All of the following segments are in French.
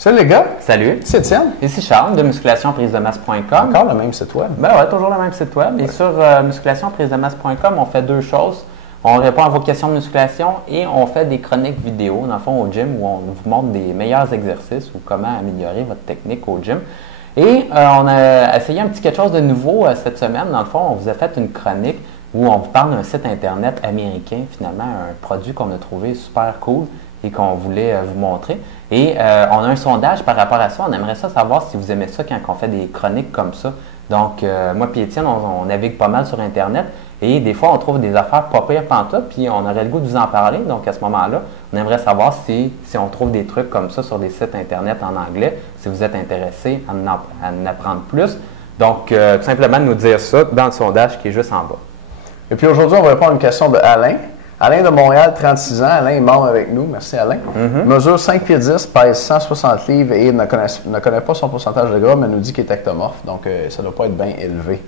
Salut les gars! Salut! C'est Étienne. Ici Charles de musculationprisemasse.com. Encore le même site web? Ben ouais, toujours le même site web. Et sur musculationprisemasse.com, on fait deux choses. On répond à vos questions de musculation et on fait des chroniques vidéo, dans le fond, au gym, où on vous montre des meilleurs exercices ou comment améliorer votre technique au gym. Et on a essayé un petit quelque chose de nouveau cette semaine. Dans le fond, on vous a fait une chronique où on vous parle d'un site Internet américain, finalement, un produit qu'on a trouvé super cool et qu'on voulait vous montrer. Et on a un sondage par rapport à ça. On aimerait ça savoir si vous aimez ça quand on fait des chroniques comme ça. Donc, moi et Étienne, on navigue pas mal sur Internet et des fois, on trouve des affaires pas pires pantoute, puis on aurait le goût de vous en parler. Donc, à ce moment-là, on aimerait savoir si on trouve des trucs comme ça sur des sites Internet en anglais, si vous êtes intéressé à en apprendre plus. Donc, tout simplement nous dire ça dans le sondage qui est juste en bas. Et puis aujourd'hui, on va répondre à une question de Alain. Alain de Montréal, 36 ans. Alain est membre avec nous. Merci Alain. Mesure 5 pieds 10, pèse 160 livres et ne connaît pas son pourcentage de gras, mais nous dit qu'il est ectomorphe. Donc, ça ne doit pas être bien élevé.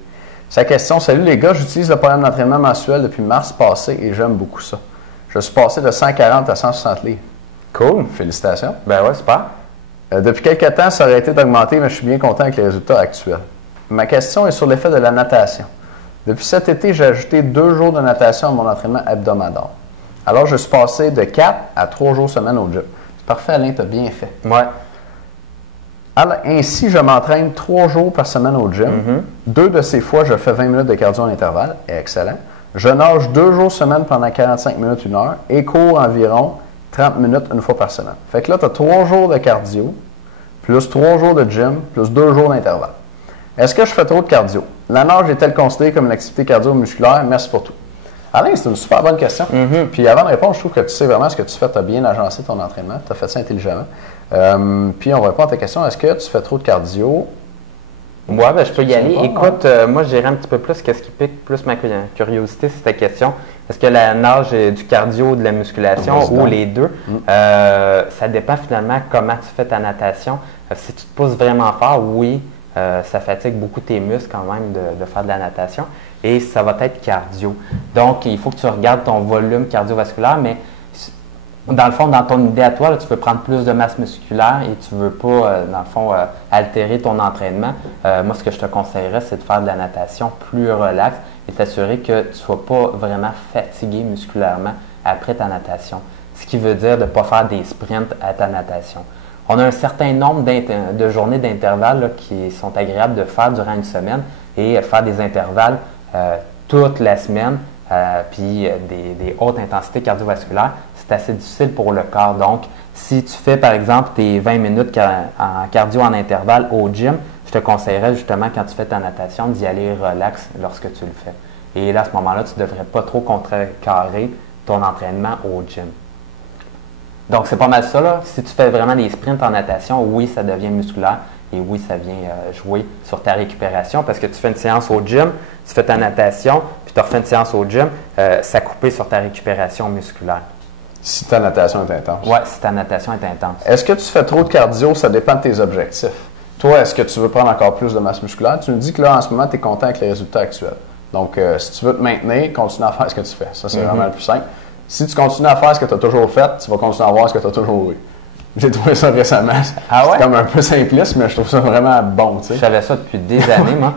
Sa question: salut les gars, j'utilise le programme d'entraînement mensuel depuis mars passé et j'aime beaucoup ça. Je suis passé de 140 à 160 livres. Cool. Félicitations. Ben ouais, super. Depuis quelques temps, ça aurait été d'augmenter, mais je suis bien content avec les résultats actuels. Ma question est sur l'effet de la natation. Depuis cet été, j'ai ajouté 2 jours de natation à mon entraînement hebdomadaire. Alors, je suis passé de 4 à 3 jours semaine au gym. C'est parfait, Alain, tu as bien fait. Ouais. Alors, ainsi, je m'entraîne 3 jours par semaine au gym. 2 de ces fois, je fais 20 minutes de cardio en intervalle. Excellent. Je nage 2 jours semaine pendant 45 minutes, 1 heure et cours environ 30 minutes une fois par semaine. Fait que là, tu as 3 jours de cardio, plus 3 jours de gym, plus 2 jours d'intervalle. Est-ce que je fais trop de cardio? La nage est-elle considérée comme une activité cardio-musculaire? Merci pour tout. Alain, c'est une super bonne question. Puis avant de répondre, je trouve que tu sais vraiment ce que tu fais. Tu as bien agencé ton entraînement. Tu as fait ça intelligemment. Puis on va répondre à ta question. Est-ce que tu fais trop de cardio? Ouais, ben, je peux y aller. Écoute, moi, je dirais un petit peu plus qu'est-ce qui pique plus ma curiosité, c'est ta question. Est-ce que la nage est du cardio, de la musculation ou les deux? Ça dépend finalement comment tu fais ta natation. Si tu te pousses vraiment fort, oui. Ça fatigue beaucoup tes muscles quand même de faire de la natation et ça va être cardio. Donc, il faut que tu regardes ton volume cardiovasculaire, mais dans le fond, dans ton idée à toi, là, tu veux prendre plus de masse musculaire et tu ne veux pas, dans le fond, altérer ton entraînement. Moi, ce que je te conseillerais, c'est de faire de la natation plus relax et t'assurer que tu ne sois pas vraiment fatigué musculairement après ta natation. Ce qui veut dire de ne pas faire des sprints à ta natation. On a un certain nombre de journées d'intervalles qui sont agréables de faire durant une semaine et faire des intervalles toute la semaine, puis des hautes intensités cardiovasculaires, c'est assez difficile pour le corps. Donc, si tu fais par exemple tes 20 minutes en cardio en intervalle au gym, je te conseillerais justement quand tu fais ta natation d'y aller relax lorsque tu le fais. Et là, à ce moment-là, tu ne devrais pas trop contrecarrer ton entraînement au gym. Donc, c'est pas mal ça, là. Si tu fais vraiment des sprints en natation, oui, ça devient musculaire et oui, ça vient jouer sur ta récupération parce que tu fais une séance au gym, tu fais ta natation, puis tu refais une séance au gym, ça coupe sur ta récupération musculaire. Si ta natation est intense. Oui, si ta natation est intense. Est-ce que tu fais trop de cardio? Ça dépend de tes objectifs. Toi, est-ce que tu veux prendre encore plus de masse musculaire? Tu nous dis que là, en ce moment, tu es content avec les résultats actuels. Donc, si tu veux te maintenir, continue à faire ce que tu fais. Ça, c'est vraiment le plus simple. Si tu continues à faire ce que tu as toujours fait, tu vas continuer à voir ce que tu as toujours eu. J'ai trouvé ça récemment. Ah ouais? C'est comme un peu simpliste, mais je trouve ça vraiment bon. Tu sais. Je savais ça depuis des années, moi.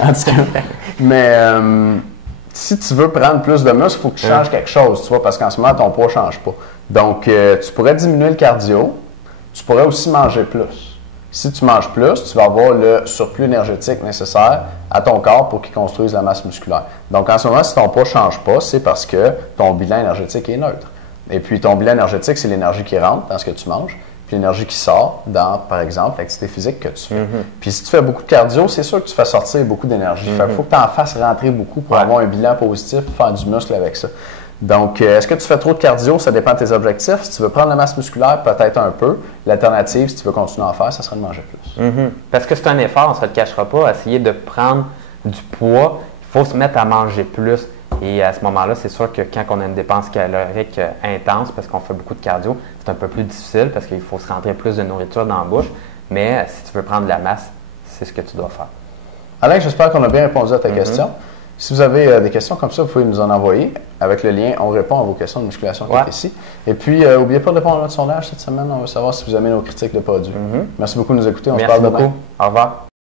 En tout cas. Mais si tu veux prendre plus de muscle, il faut que tu changes quelque chose, tu vois, parce qu'en ce moment, ton poids ne change pas. Donc, tu pourrais diminuer le cardio. Tu pourrais aussi manger plus. Si tu manges plus, tu vas avoir le surplus énergétique nécessaire à ton corps pour qu'il construise la masse musculaire. Donc, en ce moment, si ton poids ne change pas, c'est parce que ton bilan énergétique est neutre. Et puis, ton bilan énergétique, c'est l'énergie qui rentre dans ce que tu manges, puis l'énergie qui sort dans, par exemple, l'activité physique que tu fais. Puis, si tu fais beaucoup de cardio, c'est sûr que tu fais sortir beaucoup d'énergie. Il faut que tu en fasses rentrer beaucoup pour avoir un bilan positif, faire du muscle avec ça. Donc, est-ce que tu fais trop de cardio? Ça dépend de tes objectifs. Si tu veux prendre la masse musculaire, peut-être un peu. L'alternative, si tu veux continuer à en faire, ça serait de manger plus. Parce que c'est un effort, on ne se le cachera pas. Essayer de prendre du poids, il faut se mettre à manger plus. Et à ce moment-là, c'est sûr que quand on a une dépense calorique intense, parce qu'on fait beaucoup de cardio, c'est un peu plus difficile parce qu'il faut se rentrer plus de nourriture dans la bouche. Mais si tu veux prendre de la masse, c'est ce que tu dois faire. Alain, j'espère qu'on a bien répondu à ta question. Si vous avez des questions comme ça, vous pouvez nous en envoyer. Avec le lien, on répond à vos questions de musculation qui est ici. Et puis, n'oubliez pas de répondre à notre sondage cette semaine. On va savoir si vous aimez nos critiques de produits. Merci beaucoup de nous écouter. On se parle demain. Au revoir.